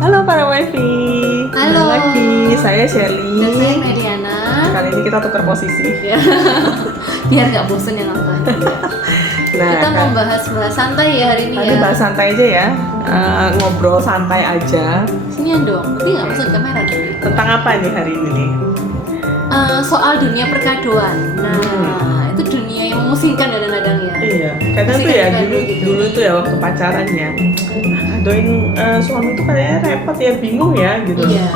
Halo para wifi. Halo. Kembali lagi, saya Shelly. Dan saya Mediana. Kali ini kita tukar posisi. Ya. Biar nggak bosan yang nonton. Nah, Kita mau bahas santai ya hari ini tadi ya. bahas santai aja ya. Ngobrol santai aja. Sinian dong, tapi nggak masuk kamera dulu. Tentang apa nih hari ini nih? Soal dunia perkaduan. Nah, itu dunia yang memusingkan kadang-kadang ya. Iya, kadang tuh ya dulu tuh ya waktu pacaran ya. Kadoin suami tuh kayaknya repot ya, bingung ya gitu. Iya.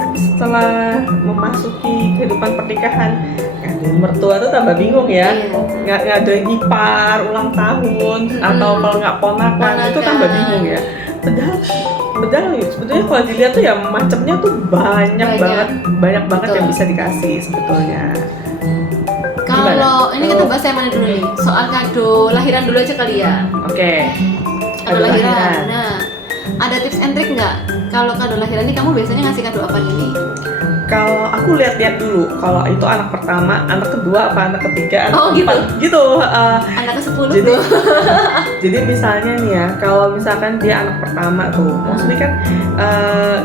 Tapi setelah memasuki kehidupan pernikahan, ngadoin mertua tuh tambah bingung ya. Iya. Ngadoin ipar, ulang tahun, atau kalau nggak ponakan itu tambah bingung ya. Padahal sebetulnya kalau dilihat tuh ya macamnya tuh banyak banget Betul. yang bisa dikasih sebetulnya. Kalau ini kita bahas yang mana dulu nih? Soal kado lahiran dulu aja kali ya. Oke. Kado lahiran. Nah, ada tips and trick nggak? Kalau kado lahiran ini kamu biasanya ngasih kado apa nih? Kalau aku lihat-lihat dulu, kalau itu anak pertama, anak kedua, apa anak ketiga, anak keempat, gitu. Anak ke-10 Jadi, tuh. jadi misalnya nih ya, kalau misalkan dia anak pertama tuh, maksudnya kan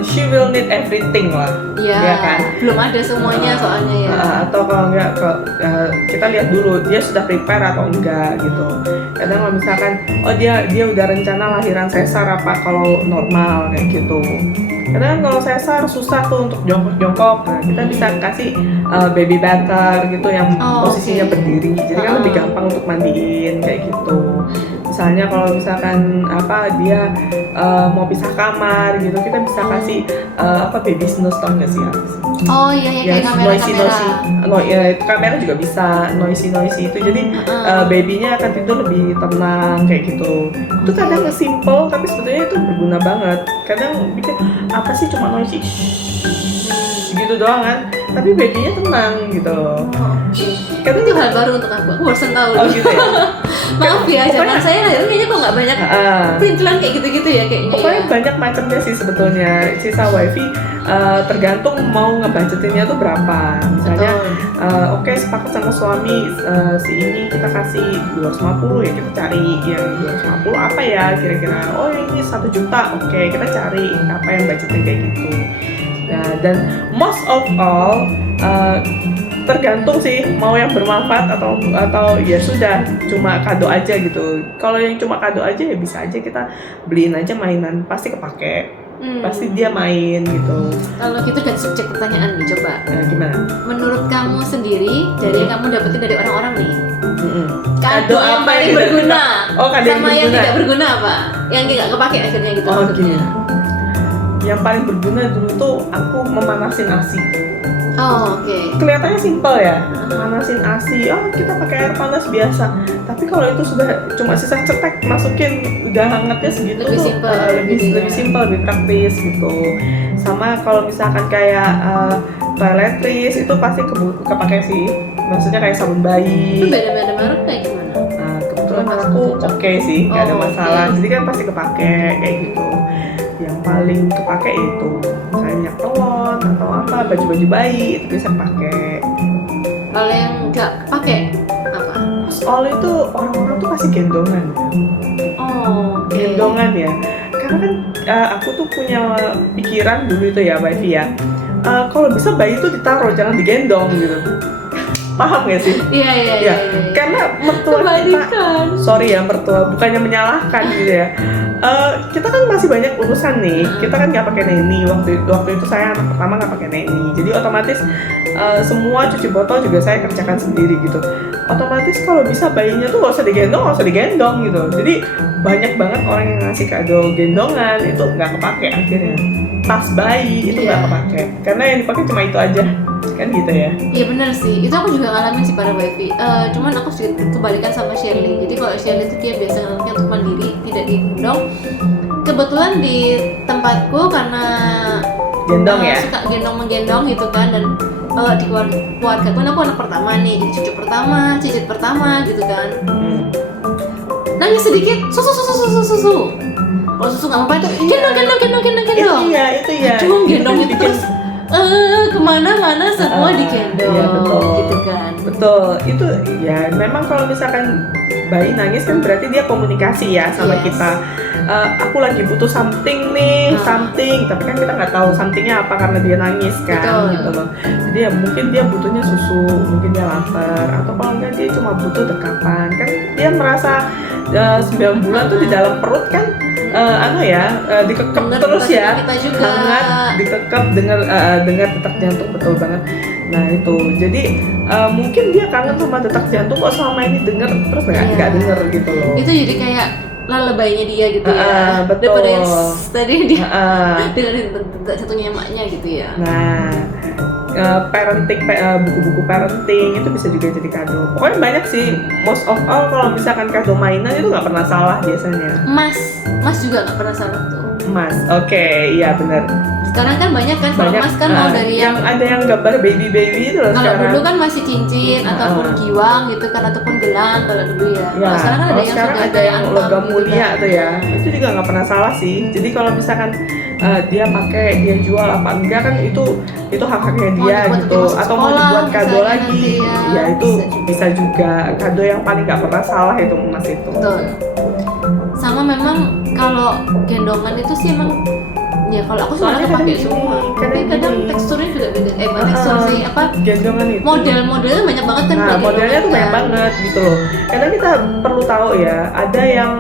she will need everything lah, Iya, ya kan? belum ada semuanya soalnya ya. Atau kalau enggak, kita lihat dulu dia sudah prepare atau enggak gitu. Kadang kalau misalkan, oh dia udah rencana lahiran sesar apa kalau normal kayak gitu. Kadang kalau sesar susah tuh untuk jongkok-jongkok, nah kita bisa kasih baby batter gitu yang posisinya berdiri, jadi kan lebih gampang untuk mandiin kayak gitu. Misalnya kalau misalkan dia mau pisah kamar gitu, kita bisa kasih baby snooze, tau nggak sih? Oh iya kayak kamera. Ya itu kamera juga bisa noisy itu, jadi babynya akan tidur lebih tenang kayak gitu. Itu kadang simple tapi sebetulnya itu berguna banget. Kadang bikin apa sih cuma noisy gitu doang kan, tapi babynya tenang gitu. Kadang itu hal baru untuk aku bosan tahu. Oh gitu ya. Maaf ya, zaman saya lahir kayaknya kok nggak banyak perintilan kayak gitu-gitu ya kayaknya. Pokoknya banyak macamnya sih sebetulnya. Sisa wifi tergantung mau ngebudgetinnya tuh berapa. Misalnya oke, sepakat sama suami si ini kita kasih 250 ya, kita cari yang 250 apa ya kira-kira. Oh ini 1 juta, oke kita cari apa yang budgetnya kayak gitu. Nah, dan most of all tergantung sih mau yang bermanfaat atau ya sudah cuma kado aja gitu. Kalau yang cuma kado aja ya bisa aja kita beliin aja mainan, pasti kepake, pasti dia main gitu. Kalau gitu dari subjek pertanyaan nih, coba Gimana? menurut kamu sendiri dari yang kamu dapetin dari orang-orang nih, Kado yang apa paling yang berguna kado yang sama yang berguna. tidak berguna apa? Yang tidak kepake akhirnya gitu Oh maksudnya. gini, yang paling berguna dulu tuh aku memanasin ASI. Oh oke. Kelihatannya simpel ya, manasin ASI, kita pakai air panas biasa. Tapi kalau itu sudah cuma sisa cetek masukin udah hangatnya segitu Lebih tuh simpel, lebih simpel, lebih praktis gitu. Sama kalau misalkan kayak toiletries itu pasti kepake sih. Maksudnya kayak sabun Itu bayi. beda-beda merek kayak gimana? Kebetulan aku oke sih, nggak ada masalah. Jadi kan pasti kepake kayak gitu. Yang paling kepake itu misalnya minyak telon atau apa, baju-baju bayi itu bisa pakai. Kalau yang nggak pakai apa? Soal itu orang-orang tuh pasti gendongan. Gendongan ya. Karena kan aku tuh punya pikiran dulu itu ya, wifi ya. Kalau bisa bayi itu ditaruh, jangan digendong gitu. Paham gak sih? Iya. Karena mertua kita, sorry ya mertua, bukannya menyalahkan gitu ya. Kita kan masih banyak urusan nih. Kita kan nggak pakai neni waktu itu saya anak pertama nggak pakai neni. Jadi otomatis semua cuci botol juga saya kerjakan sendiri gitu. Otomatis kalau bisa bayinya tuh nggak usah digendong gitu. Jadi banyak banget orang yang ngasih kado gendongan itu nggak kepake akhirnya. Tas bayi itu nggak kepake karena yang dipakai cuma itu aja. Kan gitu ya. Iya benar sih, itu aku juga ngalamin sih para wifi. Cuman aku sedikit kebalikan sama Shirley. Jadi kalau Shirley itu dia biasa anaknya untuk mandiri, tidak digendong. Kebetulan di tempatku karena gendong ya. Suka gendong-menggendong gitu kan, dan di keluarga kan aku anak pertama nih, jadi cucu pertama, cicit pertama gitu kan. Nangis sedikit, susu. Kalau susu nggak apa-apa itu gendong. Itu ya. Aduh, gendong itu terus kemana-mana semua digendong, iya, betul. gitu kan. Betul, itu ya memang kalau misalkan bayi nangis kan berarti dia komunikasi ya sama Yes. kita. Aku lagi butuh something nih, something, tapi kan kita nggak tahu somethingnya apa karena dia nangis kan, Betul. gitu loh. Jadi ya mungkin dia butuhnya susu, mungkin dia lapar, atau kalau enggak dia cuma butuh dekapan. Kan dia merasa 9 bulan tuh di dalam perut kan, dikekep Bener, terus bukan ya, kita juga. hangat, dikekep, dengar detak jantung, betul banget. Nah itu, jadi mungkin dia kangen sama detak jantung kok selama ini denger terus Iya. nggak denger gitu loh. Itu jadi kayak lalebainya dia gitu ya. Betul. Daripada yang tadi dia Heeh. dengerin detak jantungnya emaknya gitu ya. Nah, parenting, buku-buku parenting itu bisa juga jadi kado. Pokoknya banyak sih. Most of all kalau misalkan kado mainan itu nggak pernah salah biasanya. Mas juga nggak pernah salah tuh. Emas, oke, iya benar. Sekarang kan banyak kan, kalau emas kan mau dari yang ada yang gambar baby itu loh kalau sekarang. dulu kan masih cincin ataupun giwang gitu kan, ataupun gelang kalau dulu ya. Ya, Kalau sekarang kan ada yang sekarang sudah ada yang antam logam gitu mulia kan. tuh ya. Itu juga nggak pernah salah sih. Jadi kalau misalkan dia pakai, dia jual apa enggak kan itu hak-haknya dia Mau dibuat gitu. nanti masuk Atau mau sekolah, dibuat kado misalnya lagi, nanti ya. itu Bisa bisa juga. Kado yang paling nggak pernah salah itu emas itu. Betul. Sama memang kalau gendongan itu sih emang ya kalau aku sih malah Soalnya kepake kadang semua. gini, Tapi kadang kadang gini. teksturnya juga beda. Bukan tekstur sih, apa Gendongan itu. model-modelnya banyak banget kan. Nah, kalau modelnya gendongan tuh banyak kan. banget gitu loh. Kadang kita perlu tahu ya, ada yang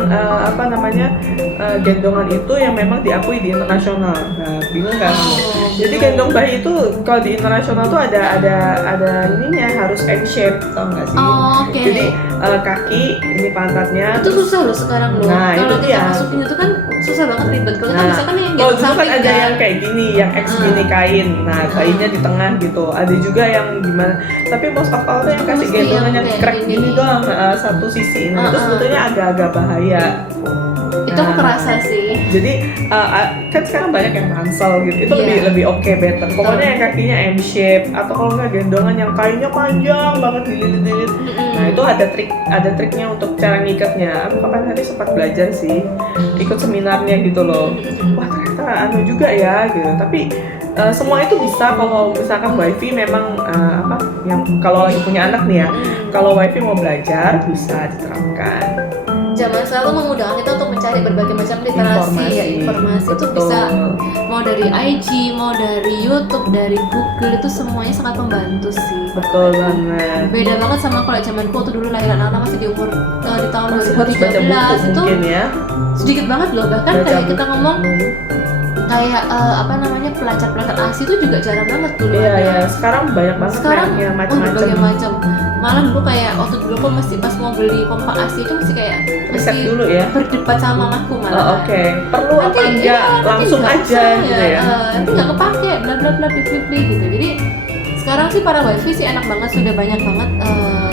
gendongan itu yang memang diakui di internasional. Nah, bingung kan? Oh, Jadi gendong bayi itu kalau di internasional tuh ada ininya, harus N shape, tau nggak sih? Oh, oke. Jadi kaki ini pantatnya. Itu susah loh sekarang loh. Nah, Kalau itu kita dia. masukin itu kan susah banget, ribet. Kalau kita Nah, misalkan yang kalau gendong dulu kan samping ada yang kayak gini, yang X gini kain, nah bayinya di tengah gitu. Ada juga yang gimana. Tapi most of all tuh yang kasih Mesti gendongan yang yang kayak crack gini. gini doang, satu sisi. Nah, itu sebetulnya agak-agak bahaya. itu aku kerasa sih. Jadi kan sekarang banyak yang ransel gitu, itu Iya. lebih oke, better. Pokoknya yang kakinya M shape, atau kalau nggak gendongan yang kainnya panjang banget dililit-lilit. Nah itu ada triknya untuk cara ngikatnya. Aku kapan hari sempat belajar sih, ikut seminarnya gitu loh. Wah ternyata juga ya gitu. Tapi semua itu bisa kalau misalkan wifi memang yang kalau lagi punya anak nih ya. Kalau wifi mau belajar bisa diterapkan. Zaman selalu memudahkan kita untuk mencari berbagai macam literasi ya, informasi itu betul. bisa mau dari IG, mau dari YouTube, dari Google, itu semuanya sangat membantu sih. Betul banget. Beda banget sama kalau zamanku waktu dulu lahiran anak masih di umur di tahun Masih harus baca buku 2013 itu mungkin ya. sedikit banget loh, bahkan Baca kayak buku. kita ngomong kayak pelajar-pelajar ASI itu juga jarang banget dulu. Iya ada. ya, sekarang banyak banget Sekarang mereknya, berbagai macam-macam. macam. Malah dulu kayak waktu dulu aku masih pas mau beli pompa ASI itu masih kayak Riset masih dulu ya. berdebat sama mamaku malah. Oh, oke. Perlu apa enggak? Langsung nggak aja usah gitu ya. nanti nggak kepake, bla bla bla bla bla bla gitu. Jadi sekarang sih para wifi sih enak banget, sudah banyak banget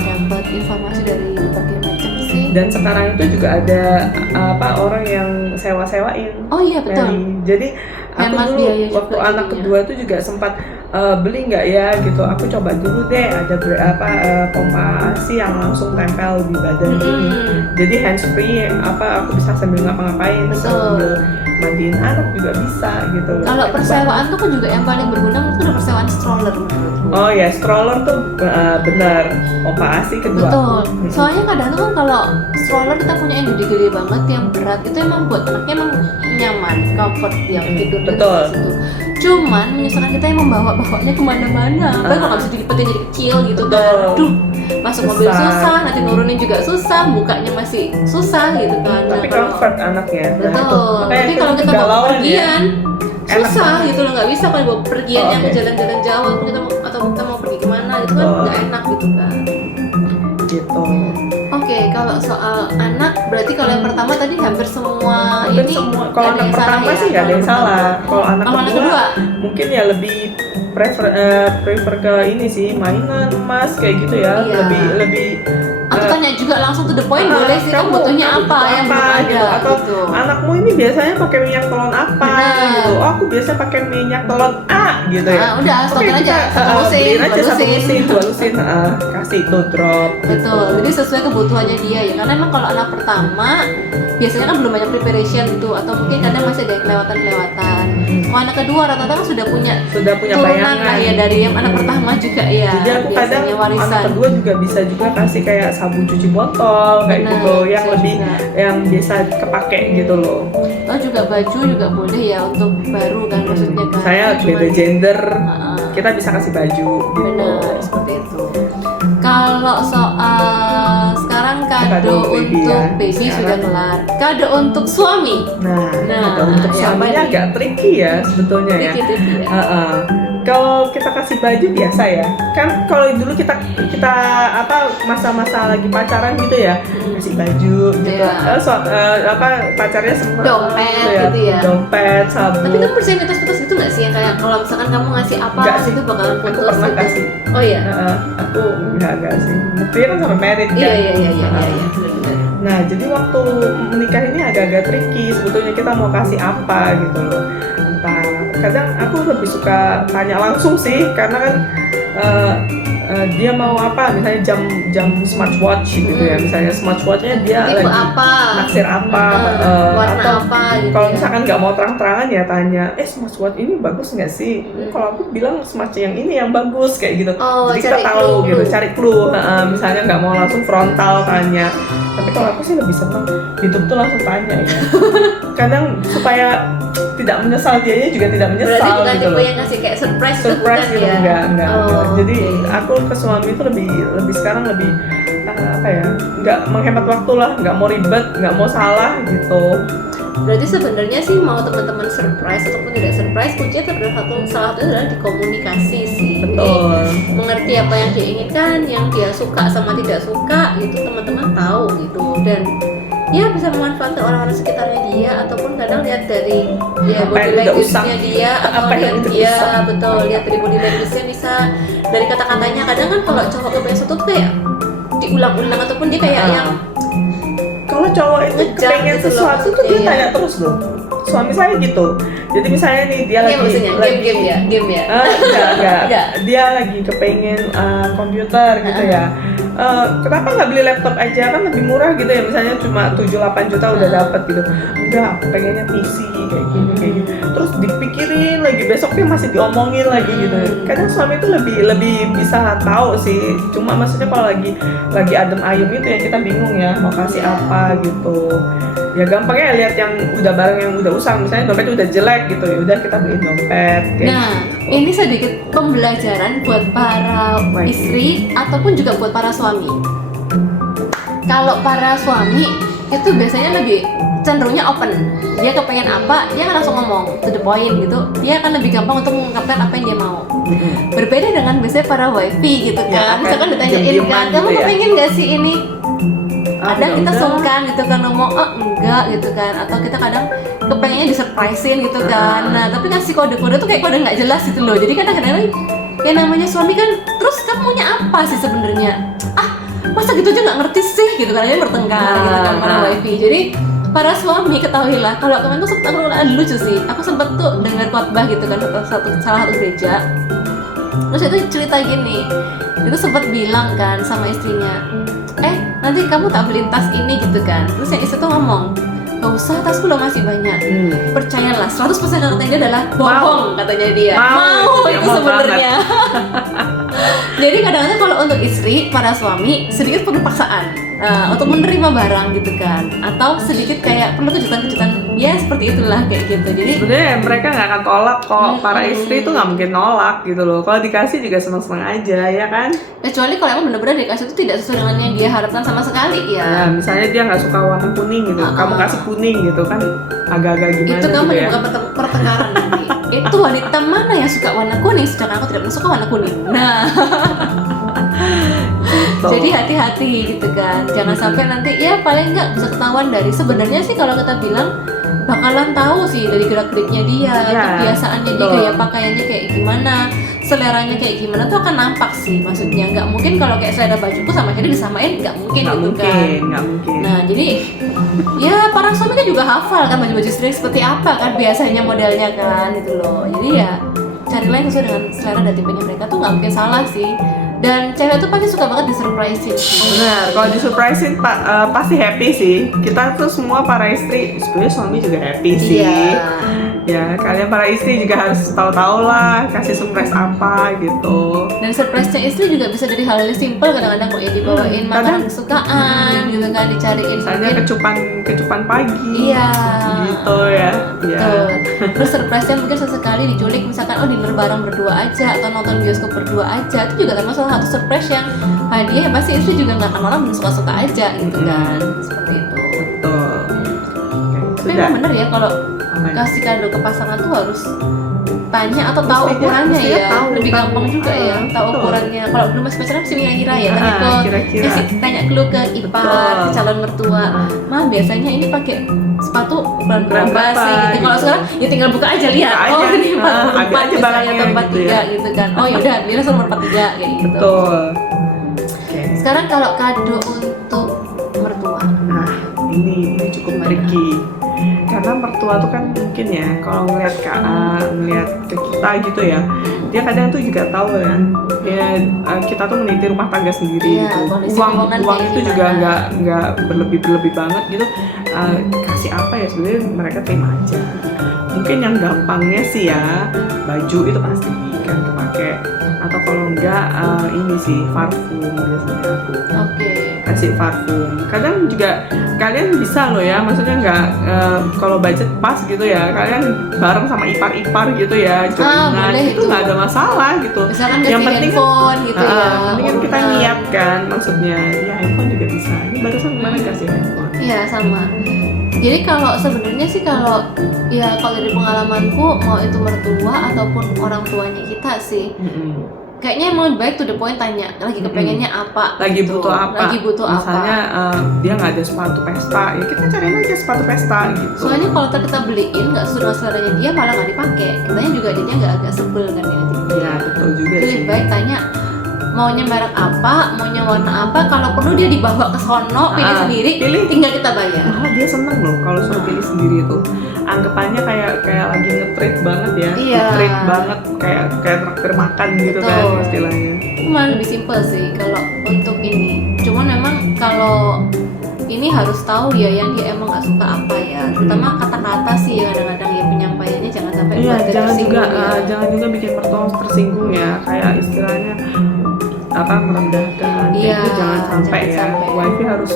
dapat informasi dari berbagai macam sih. Dan sekarang itu juga ada orang yang sewa-sewain. Oh iya betul. Jadi aku Hemat dulu biaya juga waktu anak jadinya. kedua tuh juga sempat beli nggak ya gitu. Aku coba dulu deh ada pompa ASI yang langsung tempel di badan gini. Jadi hands free aku bisa sambil ngapa-ngapain, bisa Betul. sambil mandiin anak juga bisa gitu. Kalau Enak persewaan tuh kan juga yang paling berguna itu ada persewaan stroller menurutku. Oh ya, stroller tuh benar, pompa ASI kedua. Betul. Soalnya kadang tuh kan kalau stroller kita punya yang gede-gede banget, yang berat, itu emang buat anaknya emang nyaman, comfort yang tidur di betul. situ. Cuman menyusahkan kita yang membawa-bawanya kemana-mana. Apalagi kalau nggak bisa dilipetin jadi kecil gitu kan. Betul. Aduh, masuk mobil Susah. susah, nanti nurunin juga susah, bukanya masih susah gitu kan. Nah, Tapi kalau- comfort anaknya. Nah, itu. Betul. Makanya Tapi itu kalau kita bawa kegalauan ya. pergian, Enak susah banget. gitu loh, nggak bisa kalau bawa pergian Oh, yang oke. jalan-jalan jauh atau kita mau pergi kemana gitu kan Betul. nggak enak gitu kan. Gitu. Oke, kalau soal anak berarti kalau yang pertama tadi hampir semua Hampir ini semua. Kalau nggak ada anak yang salah pertama ya? sih nggak ada yang Kalau salah. Kalau anak Kalau anak kedua, kedua? mungkin ya lebih prefer ke ini sih, mainan, emas kayak gitu ya. Iya. Lebih atau tanya juga langsung to the point Ah, boleh sih, kamu butuhnya kamu apa butuh yang apa, belum ada gitu. Atau gitu. anakmu ini biasanya pakai minyak telon apa Benar. gitu. Oh, aku biasa pakai minyak telon A gitu ya. Ah, udah, stopin Oke, aja, kita, satu lusin, beliin aja dua satu lusin. lusin, dua lusin, kasih itu drop. Betul, gitu. jadi sesuai kebutuhannya dia ya. Karena emang kalau anak pertama biasanya kan belum banyak preparation tuh, atau mungkin kadang masih ada yang kelewatan. Kalau anak kedua rata-rata kan sudah punya Sudah punya tools keturunan lah ya, dari yang anak pertama juga ya. Jadi aku kadang biasanya warisan. anak kedua juga bisa juga kasih kayak sabun cuci botol kayak Benar, gitu yang saya lebih juga. yang biasa kepake gitu loh. Atau juga baju juga boleh ya untuk baru kan, maksudnya kan. Saya Cuman- beda gender, Heeh. kita bisa kasih baju gitu. Benar, seperti itu. Kalau soal sekarang kado Kado baby untuk ya, baby sekarang. sudah kelar. Kado untuk suami. Nah, Nah, untuk ya, suaminya apa nih? agak tricky ya sebetulnya ya. Dikit ya. Heeh. Kalau kita kasih baju biasa ya, kan kalau dulu kita apa masa-masa lagi pacaran gitu ya, kasih baju gitu. Iya. Pacarnya semua Dompet gitu ya. Dompet, sabun. Tapi kamu percaya mitos-mitos gitu nggak sih, yang kayak kalau misalkan kamu ngasih apa Nggak sih. itu bakalan Aku putus pernah gitu. kasih. Oh iya. Aku enggak sih. Buktinya kan sampai married kan. Iya. Heeh. Benar-benar. Nah, jadi waktu menikah ini agak-agak tricky sebetulnya kita mau kasih apa gitu loh. Entah, kadang aku lebih suka tanya langsung sih, karena kan dia mau apa, misalnya jam smartwatch gitu ya, misalnya smartwatchnya dia Tipe lagi apa? naksir apa, Warna atau apa gitu. kalau ya. misalkan nggak mau terang-terangan ya tanya, smartwatch ini bagus nggak sih? Kalau aku bilang smartwatch yang ini yang bagus kayak gitu. Oh, Jadi kita cari tahu clue. gitu, cari clue. Misalnya nggak mau langsung frontal tanya. Tapi kalau aku sih lebih senang hidup tuh langsung tanya ya. Kadang supaya tidak menyesal, dianya juga tidak Berarti menyesal bukan gitu tipe loh. yang ngasih kayak surprise Surprise itu gitu bukan ya? enggak. Oh, Jadi oke. aku ke suami itu lebih sekarang lebih apa ya? Nggak menghemat waktu lah, nggak mau ribet, nggak mau salah gitu. Berarti sebenarnya sih mau teman-teman surprise ataupun tidak surprise, kuncinya terhadap salah satunya adalah di komunikasi sih. Jadi Betul. mengerti apa yang dia inginkan, yang dia suka sama tidak suka, itu teman-teman tahu gitu, dan ya bisa memanfaatkan orang-orang sekitarnya dia, ataupun kadang lihat dari ya Apa body yang udah language-nya usah. dia, atau Apa yang lihat udah dia usah. betul, lihat dari body language-nya, bisa dari kata-katanya. Kadang kan kalau cowok kepengen sesuatu tuh kayak diulang-ulang, ataupun dia kayak yang Kalau cowok itu Ngejar pengen gitu loh sesuatu tuh dia maksudnya, ya. tanya terus loh. Suami saya gitu. Jadi misalnya nih dia Iya, lagi maksudnya game ya. enggak. Enggak. Dia lagi kepengen komputer gitu ya. Kenapa nggak beli laptop aja, kan lebih murah gitu ya, misalnya cuma 7-8 juta udah dapat gitu. Enggak, aku pengennya PC kayak gini. Terus dipikirin lagi, besoknya masih diomongin lagi gitu. Kadang suami itu lebih bisa tahu sih. Cuma maksudnya kalau lagi adem ayem itu ya kita bingung ya mau kasih apa gitu. Ya gampangnya lihat yang udah barang yang udah usang, misalnya dompet udah jelek gitu, ya udah kita beliin dompet kayak Nah, ini sedikit pembelajaran buat para istri ataupun juga buat para suami. Kalau para suami itu biasanya lebih cenderungnya open. Dia kepengen apa, dia akan langsung ngomong to the point gitu. Dia akan lebih gampang untuk mengungkapkan apa yang dia mau. Berbeda dengan biasanya para wifey gitu Ya, kan. Misalkan ditanyain diem-dieman kan, gitu kamu ya. kepengen gak sih ini? Kadang kita udah. sungkan gitu kan ngomong, oh enggak gitu kan, atau kita kadang kepengennya disurprisein gitu kan. Nah tapi kasih kode-kode tuh kayak kode nggak jelas gitu loh. Jadi kadang-kadang kayak namanya suami kan, terus kamu maunya apa sih sebenarnya? Masa gitu aja nggak ngerti sih gitu kan, aja bertengkar gitu kan para wifi. Jadi para suami ketahuilah, kalau kemarin tuh sempet, aku lucu sih, aku sempet tuh dengar khotbah gitu kan salah satu gereja. Terus itu cerita gini, itu sempat bilang kan sama istrinya, nanti kamu tak beliin tas ini gitu kan. Terus yang istri tuh ngomong, gak usah, tasku lo masih banyak. Percayalah, 100% katanya dia adalah bohong, katanya dia. Mau dia itu mau sebenarnya. Jadi kadang-kadang kalau untuk istri, para suami sedikit perlu paksaan untuk menerima barang gitu kan, atau sedikit kayak perlu kejutan-kejutan, ya seperti itulah kayak gitu. Jadi sebenarnya mereka nggak akan tolak kok, para istri tuh nggak mungkin nolak gitu loh. Kalau dikasih juga seneng-seneng aja ya kan. kecuali kalau emang benar-benar dikasih itu tidak sesuai dengan yang dia harapkan sama sekali ya. Nah, misalnya dia nggak suka warna kuning gitu, kamu kasih kuning gitu kan, agak-agak gimana Itu kamu gitu ya. bukan pertengkaran nanti. Itu wanita mana yang suka warna kuning, sedangkan aku tidak pernah suka warna kuning. Nah, Gitu. jadi hati-hati gitu kan. Jangan sampai nanti ya paling nggak bisa ketahuan dari sebenarnya sih kalau kita bilang bakalan tahu sih dari gerak-geriknya dia, Ya, kebiasaannya dia, betul. gaya pakaiannya kayak gimana, seleranya kayak gimana tuh akan nampak sih. Maksudnya nggak mungkin kalau kayak selera bajuku sama Hedi disamain, nggak mungkin Nggak gitu mungkin, kan. nggak mungkin. Nah jadi ya para suami kan juga hafal kan baju-baju istri seperti apa kan biasanya modelnya kan gitu loh. Jadi ya carilah yang sesuai dengan selera dan tipenya mereka tuh nggak mungkin salah sih. Dan cewek tuh pasti suka banget disurprisein. Benar, kalau disurprisein pasti happy sih. Kita tuh semua para istri, sebenarnya suami juga happy sih. Iya. Ya, kalian para istri juga harus tahu-tahu lah kasih surprise apa gitu. Dan surprise-nya istri juga bisa dari hal yang simple, kadang-kadang kok ya dibawain makanan kesukaan gitu kan, dicariin Misalnya kecupan pagi. Iya. Gitu ya. Iya. Betul. Terus surprise-nya mungkin sesekali diculik, misalkan dinner bareng berdua aja atau nonton bioskop berdua aja, itu juga termasuk satu surprise yang hadiah pasti istri juga nggak akan nolak dan suka-suka aja gitu kan, seperti itu. Betul. Oke, Tapi memang bener ya kalau kasih kado ke pasangan tuh harus tanya atau tahu ukurannya ya, lebih gampang juga ya, tahu ukurannya. Kalau belum masih pacaran mesti ngira-ngira ya, kira-kira tanya dulu ke ipar, ke calon mertua, mah biasanya ini pakai sepatu ukuran berapa sih gitu. Kalau sekarang ya tinggal buka aja lihat, oh ini 44 misalnya atau 43 gitu kan, oh yaudah biar nomor 43 kayak gitu. Betul. Sekarang kalau kado untuk mertua, nah ini cukup tricky. Karena mertua tuh kan mungkin ya kalau ngeliat ke kita gitu ya, dia kadang tuh juga tahu kan ya, kita tuh meniti rumah tangga sendiri iya, gitu. Uang itu juga nggak berlebih banget gitu. Kasih apa ya sebenarnya mereka terima aja. Mungkin yang gampangnya sih ya baju itu pasti kan kepake, atau kalau enggak ini sih parfum biasanya aku. Oke. Kasih parfum. Kadang juga kalian bisa loh ya, maksudnya nggak kalau budget pas gitu ya, kalian bareng sama ipar-ipar gitu ya, joinan itu nggak ada masalah gitu. Misalkan yang penting handphone gitu ya. Penting kan kita niat kan, maksudnya ya handphone juga bisa. Ini barusan kemarin kasih handphone. Iya sama. Jadi kalau sebenarnya sih kalau dari pengalamanku, mau itu mertua ataupun orang tuanya kita sih, kayaknya emang lebih baik to the point, tanya lagi kepengennya apa, lagi gitu. butuh apa. Misalnya dia nggak ada sepatu pesta, ya kita cariin aja sepatu pesta gitu. Soalnya kalau kita beliin nggak sesuai dengan seleranya dia, malah nggak dipakai, kitanya juga dia nggak agak sebel kan ya. Iya betul juga sih. Lebih baik tanya maunya merek apa, maunya warna apa, kalau perlu dia dibawa ke sono, pilih sendiri, tinggal kita bayar. Malah dia seneng loh kalau suruh pilih sendiri itu. Anggapannya kayak lagi nge-treat banget ya, nge-treat banget kayak traktir makan gitu. Betul. Kan istilahnya. Malah lebih simpel sih kalau untuk ini. Cuman memang kalau ini harus tahu ya yang dia emang nggak suka apa ya, terutama kata-kata sih ya, kadang-kadang ya penyampaiannya jangan sampai jangan juga bikin mertua tersinggung ya, kayak istilahnya merendahkan, itu jangan sampai ya. Wifi harus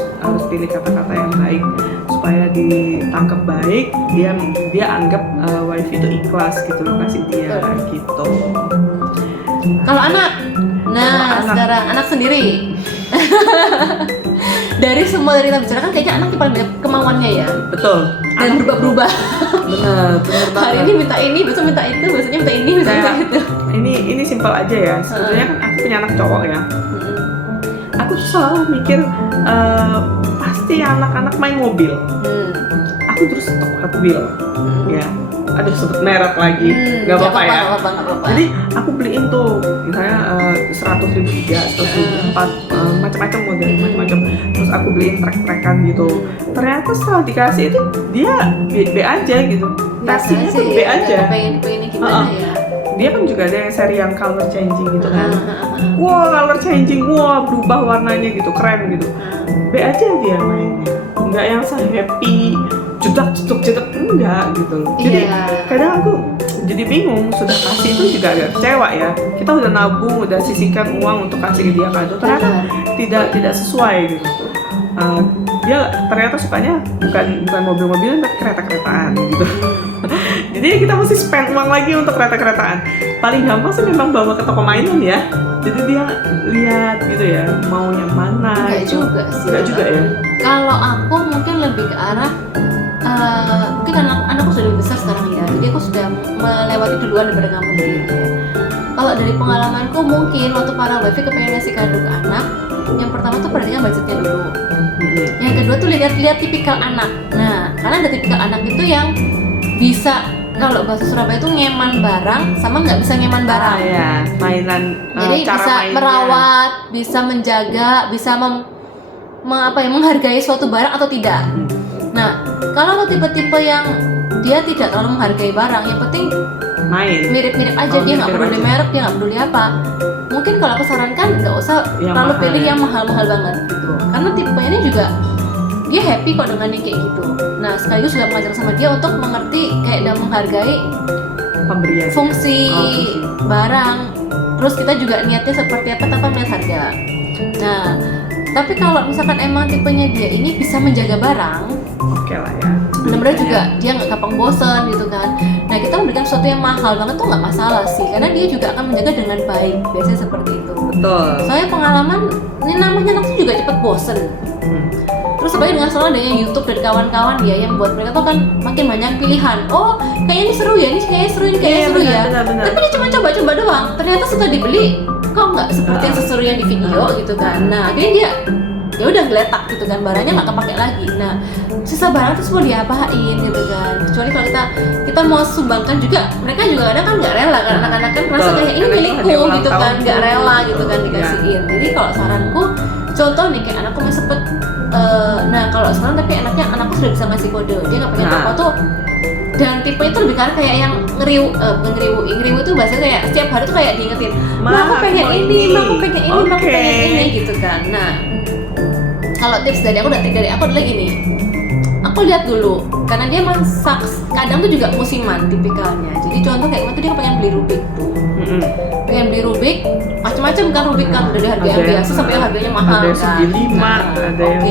pilih kata-kata yang baik supaya ditangkap baik, dia anggap wifi itu ikhlas gitu loh kasih dia. Gitu. Kalau anak, sekarang anak sendiri. Dari semua dari kita bicarakan, kayaknya anak paling banyak kemauannya ya. Betul. Dan berubah-berubah. Benar banget. Hari ini minta ini, besok minta itu, besoknya minta ini, besok minta itu. Ini simpel aja ya. Sebetulnya kan aku punya anak cowok ya. Aku tuh selalu mikir pasti anak-anak main mobil. Aku terus stok Hot Wheel. Ya. Aduh sebut merek lagi, nggak apa-apa ya. Jadi aku beliin tuh misalnya 100.000 3, 100.000 4, macam-macam model, macam-macam. Terus aku beliin trek-trekan gitu. Ternyata setelah dikasih itu dia B aja gitu. Tesnya tuh B aja. Pengen gimana ya? Dia kan juga ada yang seri yang color changing gitu kan. Wah color changing, wah berubah warnanya gitu, keren gitu. B aja dia mainnya, nggak yang happy jedak enggak gitu loh. Jadi kadang aku jadi bingung, sudah kasih itu juga agak kecewa ya. Kita udah nabung, udah sisihkan uang untuk kasih ke dia kado, ternyata tidak sesuai gitu. Dia ternyata sukanya bukan mobil-mobilan tapi kereta-keretaan gitu. Jadi kita mesti spend uang lagi untuk kereta-keretaan. Paling gampang sih memang bawa ke toko mainan ya. Jadi dia lihat gitu ya, mau yang mana. Enggak juga ya. Kalau aku mungkin lebih ke arah mungkin anakku sudah lebih besar sekarang ya, jadi aku sudah melewati duluan daripada kamu gitu ya. Kalau dari pengalamanku mungkin waktu para wifi kepengen ngasih kado ke anak, yang pertama tuh perhatikan budgetnya dulu. Yang kedua tuh lihat tipikal anak. Nah, karena ada tipikal anak itu yang bisa, kalau bahasa Surabaya itu ngeman barang sama nggak bisa ngeman barang. Ya, mainan. Jadi cara bisa mainnya. merawat, bisa menjaga, bisa menghargai suatu barang atau tidak. Nah, kalau tipe-tipe yang dia tidak terlalu menghargai barang, yang penting main, mirip-mirip aja, dia nggak peduli merek, dia nggak peduli apa. mungkin kalau aku sarankan nggak usah Yang terlalu mahal pilih ya. yang mahal-mahal banget gitu, karena tipenya ini juga dia happy kok dengan yang kayak gitu. Nah sekaligus juga mengajar sama dia untuk mengerti kayak dan menghargai Pemberian. fungsi fungsi. barang, terus kita juga niatnya seperti apa tanpa melihat harga. Nah tapi kalau misalkan emang tipenya dia ini bisa menjaga barang, Oke lah ya. benar-benar juga dia nggak gampang bosan gitu kan. Nah kita memberikan sesuatu yang mahal banget tuh nggak masalah sih, karena dia juga akan menjaga dengan baik, biasanya seperti itu. Betul. Soalnya pengalaman ini namanya anak tuh juga cepet bosen. Terus apalagi dengan soal adanya YouTube dan kawan-kawan ya yang buat mereka tuh kan makin banyak pilihan. Oh kayaknya ini seru ya, ini kayaknya seru, ini kayaknya seru ya. Benar. Tapi dia cuma coba-coba doang. Ternyata setelah dibeli kok nggak seperti yang seseru yang di video gitu kan. Nah akhirnya dia ya udah geletak gitu kan, barangnya nggak kepake lagi. Nah sisa barang terus mau diapain gitu kan, kecuali kalau kita mau sumbangkan juga, mereka juga kadang kan nggak rela kan, anak-anak kan merasa kayak ini milikku gitu kan, nggak rela gitu kan dikasihin. Jadi kalau saranku contoh nih kayak anakku masih sempet nah kalau sekarang tapi anakku sudah bisa ngasih kode, dia nggak punya apa tuh. Dan tipe itu lebih karena kayak yang ngeriwu itu bahasa kayak setiap hari tuh kayak diingetin, ma aku pengen ini, ma aku pengen ini, ma aku pengen ini gitu kan. Nah kalau tips dari aku dan trik dari aku adalah gini, aku lihat dulu karena dia masak kadang tuh juga musiman tipikalnya. Jadi contoh kayak waktu dia pengen beli Rubik tuh, pengen beli Rubik macam-macam kan, Rubik kan dari harga yang biasa sampai yang harganya mahal ada kan. segi 5, ada yang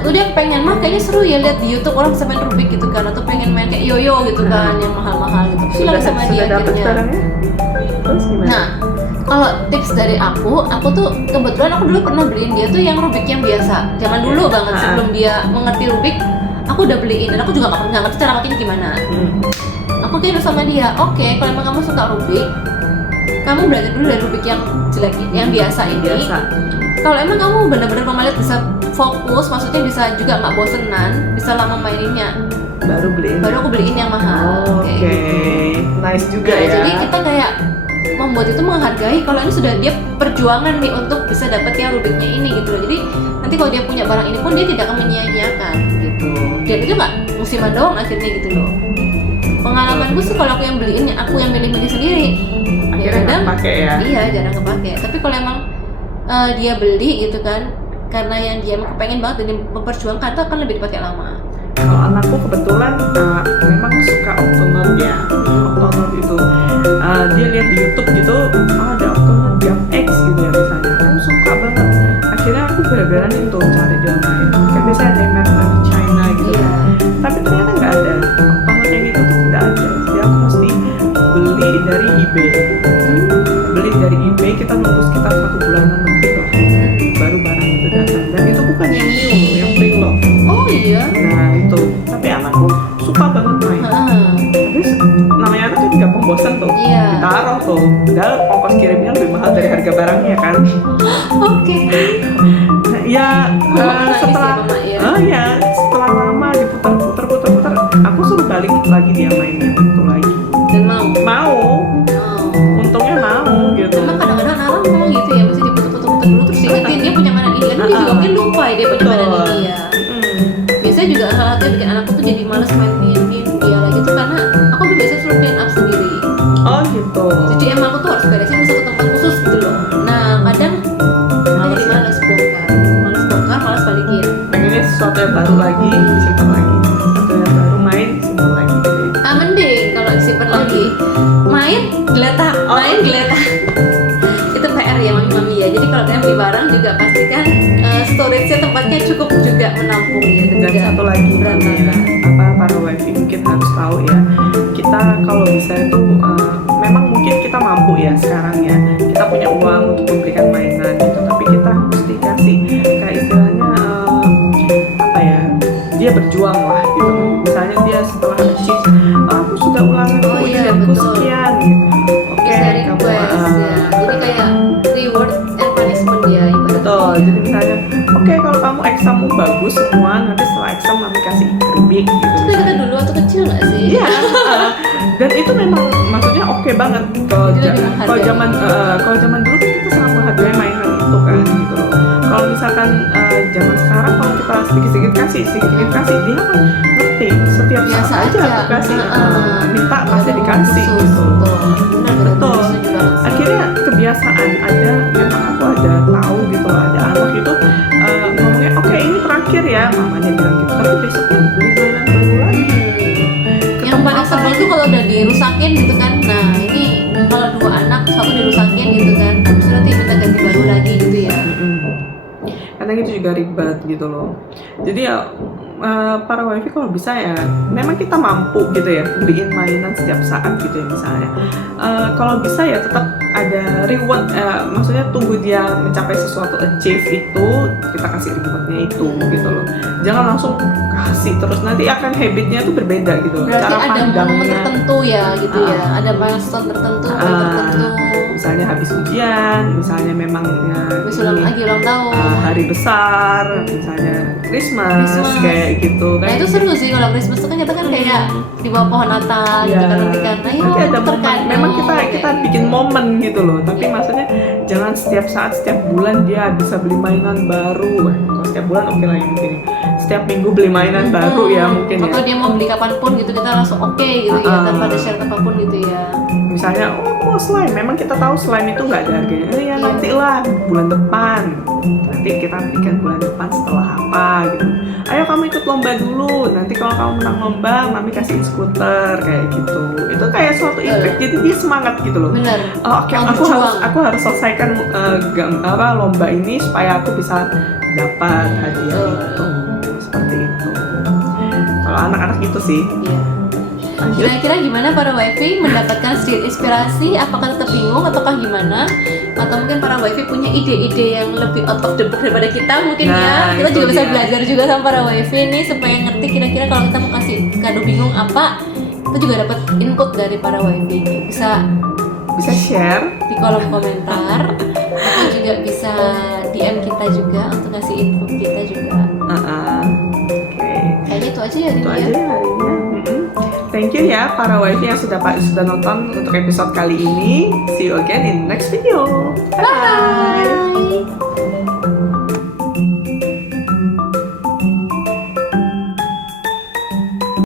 Lalu dia pengen mah kayaknya seru ya lihat di YouTube orang bisa main Rubik gitu kan, atau pengen main kayak yoyo gitu kan yang mahal-mahal gitu. Bilang sama dia dapet akhirnya. sekarangnya. Terus gimana? Nah, kalau tips dari aku tuh kebetulan aku dulu pernah beliin dia tuh yang Rubik yang biasa. Zaman dulu banget sebelum dia mengerti Rubik, aku udah beliin dan aku juga nggak ngerti cara pakainya gimana. Aku kira sama dia, oke, kalau emang kamu suka Rubik, kamu belajar dulu dari Rubik yang jelek, yang biasa ini. Kalau emang kamu benar-benar pemalit bisa fokus, maksudnya bisa juga nggak bosenan, bisa lama maininnya, baru aku beliin yang mahal. Oke. Nice juga Nah, ya. jadi kita kayak membuat itu menghargai kalau ini sudah dia perjuangan nih untuk bisa dapet yang Rubiknya ini gitu loh. Jadi nanti kalau dia punya barang ini pun dia tidak akan menyia-nyiakan gitu. Dan itu nggak musiman doang akhirnya gitu loh. Pengalamanku sih kalau aku yang beliin, aku yang milih-milih sendiri. Akhirnya nggak pakai ya. Iya, jarang kepake. Tapi kalau emang dia beli gitu kan, karena yang dia emang kepengen banget dan dia memperjuangkan, itu akan lebih dipakai lama. Kalau anakku kebetulan memang suka Octonaut ya. Octonaut itu dia lihat di YouTube gitu, ada Octonaut jam X gitu ya misalnya. Aku suka banget. Akhirnya aku bela-belain tuh cari di online. Kan biasanya ada yang merek China gitu. Iya. Tapi ternyata nggak ada. Octonaut yang itu tuh nggak ada. Jadi aku mesti beli dari eBay. Beli dari eBay, kita nunggu sekitar 1 bulanan lebih lah. Baru barang itu datang. Dan itu bukan yang new, yang pre-love. Oh iya. Nah itu, tapi anakku suka banget main. Terus namanya anak kan gampang bosan tuh. Iya. Ditaruh tuh, padahal ongkos kirimnya lebih mahal dari harga barangnya kan. Oke. Nah, ya setelah ya. setelah lama diputar-putar, aku suruh balik lagi dia mainnya itu lagi. Dan mau. Untungnya mau gitu. Emang kadang-kadang anak memang gitu ya, mesti diputar-putar dulu terus diingetin dia punya mainan ini, kan dia juga mungkin lupa ya dia punya mainan ini ya. Biasanya juga hal-hal yang bikin anakku tuh jadi malas main dia lagi tuh karena aku tuh biasanya suruh clean up sendiri. Oh gitu. Jadi emang aku tuh harus beresin di satu tempat khusus gitu loh. Nah kadang jadi malas bongkar, malas balikin. Pengennya sesuatu yang baru lagi, disimpan lagi. Sesuatu yang baru main, simpan lagi. Mending kalau disimpan lagi, main geletak. Itu PR ya mami ya. Jadi kalau kalian beli barang juga pastikan storage-nya tempatnya cukup juga menampung ya. Dan satu lagi ya, para wifi mungkin harus tahu ya, kita kalau bisa itu memang mungkin kita mampu ya sekarang ya, kita punya uang untuk membelikan mainan gitu, tapi kita harus dikasih kayak istilahnya dia berjuang lah gitu. Misalnya dia setelah achieve, aku sudah ulanganku ujianku sekian gitu. Oke, kamu ya. Jadi kayak reward and punishment ya ibaratnya. Betul, jadi misalnya oke, kalau kamu exammu bagus semua, nanti setelah exam mami kasih Rubik gitu. Itu kita dulu waktu kecil nggak sih? Iya. Dan itu memang maksudnya oke banget kalau zaman dulu kan kita sangat menghargai mainan itu kan gitu loh. Kalau misalkan zaman sekarang kalau kita sedikit kasih dia kan ngerti setiap saat aja aku kasih minta pasti dikasih gitu. Betul. Akhirnya kebiasaan. Ada memang aku ada tahu gitu loh, ada anak itu ngomongnya oke ini terakhir ya, mamanya bilang gitu, tapi besoknya beli mainan baru lagi. Yang paling sebel tuh kalau udah dirusakin gitu kan. Nah ini kalau 2 anak, satu dirusakin gitu kan, terus nanti minta ganti baru lagi gitu ya. Kadang itu juga ribet gitu loh. Jadi ya para wifi kalau bisa ya, memang kita mampu gitu ya beliin mainan setiap saat gitu ya misalnya. Kalau bisa ya tetap ada reward, maksudnya tunggu dia mencapai sesuatu achieve itu, kita kasih rewardnya itu gitu loh. Jangan langsung kasih terus, nanti akan habitnya tuh berbeda gitu. Berarti Cara ada momen pandangnya. tertentu ya gitu ya, ada milestone tertentu, momen tertentu. Misalnya habis ujian, misalnya memang Habis lagi ulang tahun. hari besar, misalnya Christmas. Kayak gitu kan. Nah itu seru sih kalau Christmas tuh kan kita kan kayak di bawah pohon Natal gitu kan, nanti kan ayo nanti ada tukar momen, kado, memang kita kayak bikin momen gitu loh, tapi maksudnya jangan setiap saat, setiap bulan dia bisa beli mainan baru. Kalau setiap bulan oke lah ya mungkin, setiap minggu beli mainan baru ya mungkin ya. atau dia mau beli kapanpun gitu kita langsung oke gitu ya, tanpa ada syarat apapun gitu ya. Misalnya oh slime, memang kita tahu slime itu nggak ada harganya, ya nanti lah bulan depan, nanti kita belikan bulan depan setelah apa gitu. Ayo kamu ikut lomba dulu, nanti kalau kamu menang lomba mami kasih skuter kayak gitu. Itu kayak suatu impact, jadi dia semangat gitu loh. Bener. Oke, aku harus selesaikan lomba ini supaya aku bisa dapat hadiah itu. Seperti itu. Kalau anak-anak gitu sih. Iya. Kira-kira gimana para wifi mendapatkan sedikit inspirasi? Apakah tetap bingung ataukah gimana? Atau mungkin para wifi punya ide-ide yang lebih out of the box daripada kita mungkin ya? Kita juga bisa belajar juga sama para wifi nih supaya ngerti kira-kira kalau kita mau kasih kado bingung apa, kita juga dapat input dari para wifi nih. Bisa share di kolom komentar atau juga bisa DM kita juga untuk ngasih info kita juga. Oke. Kayaknya itu aja ya. Itu aja ya hari ini. Thank you ya para wifi yang sudah nonton untuk episode kali ini. See you again in next video. Bye.